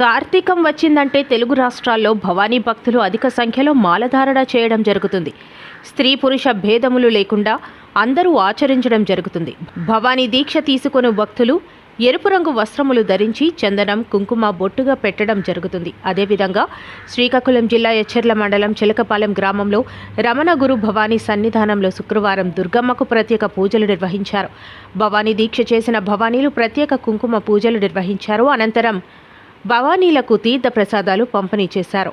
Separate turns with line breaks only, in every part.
కార్తీకం వచ్చిందంటే తెలుగు రాష్ట్రాల్లో భవానీ భక్తులు అధిక సంఖ్యలో మాలధారణ చేయడం జరుగుతుంది. స్త్రీ పురుష భేదములు లేకుండా అందరూ ఆచరించడం జరుగుతుంది. భవానీ దీక్ష తీసుకుని భక్తులు ఎరుపు రంగు వస్త్రములు ధరించి చందనం కుంకుమ బొట్టుగా పెట్టడం జరుగుతుంది. అదేవిధంగా శ్రీకాకుళం జిల్లా ఎచ్చెర్ల మండలం చిలకపాలెం గ్రామంలో రమణ గురు భవానీ సన్నిధానంలో శుక్రవారం దుర్గమ్మకు ప్రత్యేక పూజలు నిర్వహించారు. భవానీ దీక్ష చేసిన భవానీలు ప్రత్యేక కుంకుమ పూజలు నిర్వహించారు. అనంతరం భవానీలకు తీర్థ ప్రసాదాలు పంపిణీ చేశారు.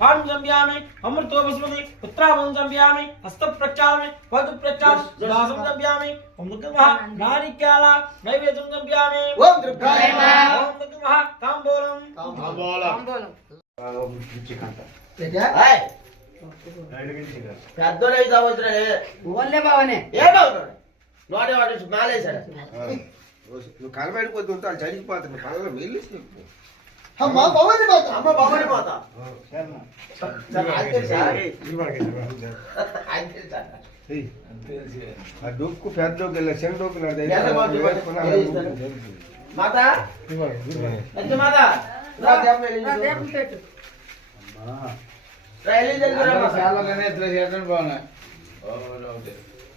పాం సంభ్యామి అమృతో వసుమతి పుత్రావం సంభ్యామి హస్త నారిక్యాల నైవేద్యం సంభ్యామి
ఓం దుర్గాయ నమః.
ఓం అమృతమః తాంబూలం.
ఏయ్, పెద్దోళ్ళు ఐదు సంవత్సరాలే.
ఓన్లే బావనే.
ఏమవుతాడు నోటే వాటి మాలేశాడు.
నువ్వు కలబడి పోతే ఉంటాను చనిపోతుంది కళ్ళలో వెళ్ళి
అమ్మ బావని పోతా అమ్మ బావని పోతా
ఆ డొక్కు పెద్ద డొక్కు వెళ్ళా చిన్న డొక్కు నాది అయితే
ఎంత బాగుంది,
వేసుకున్నా.
మాత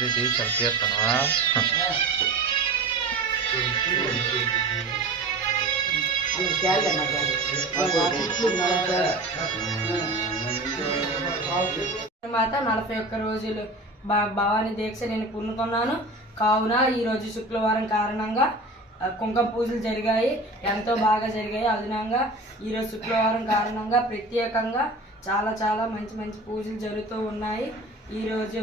ఇది
సంకీర్తన?
తర్వాత నలభై ఒక్క రోజులు భ- భవానీ దీక్ష నేను పుణ్యుకున్నాను కావున ఈ రోజు శుక్రవారం కారణంగా ఆ, కుంకుమ పూజలు జరిగాయి. ఎంతో బాగా జరిగాయి. అదనంగా ఈరోజు శుక్రవారం కారణంగా ప్రత్యేకంగా చాలా చాలా మంచి మంచి పూజలు జరుగుతూ ఉన్నాయి. ఈరోజు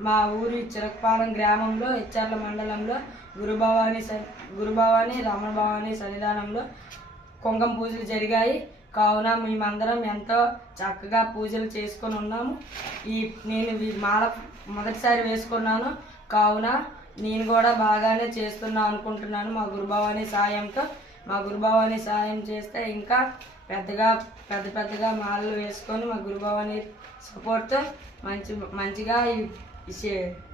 మా ఊరి చిరకపాలెం గ్రామంలో హెచ్ఆర్ల మండలంలో గురుభవాని స- గురుభవాని రమణ భవాని సన్నిధానంలో కుంకుమ పూజలు జరిగాయి. కావున మేమందరం ఎంతో చక్కగా పూజలు చేసుకొని ఉన్నాము. ఈ నేను మాల మొదటిసారి వేసుకున్నాను. కావున నేను కూడా బాగానే చేస్తున్నా అనుకుంటున్నాను మా గురుభవాని సాయంతో. మా గురుభవాని సాయం చేస్తే ఇంకా పెద్దగా పెద్ద పెద్దగా మాలలు వేసుకొని మా గురుభవాని సపోర్ట్తో మంచి మంచిగా ఈ- ఈ చే-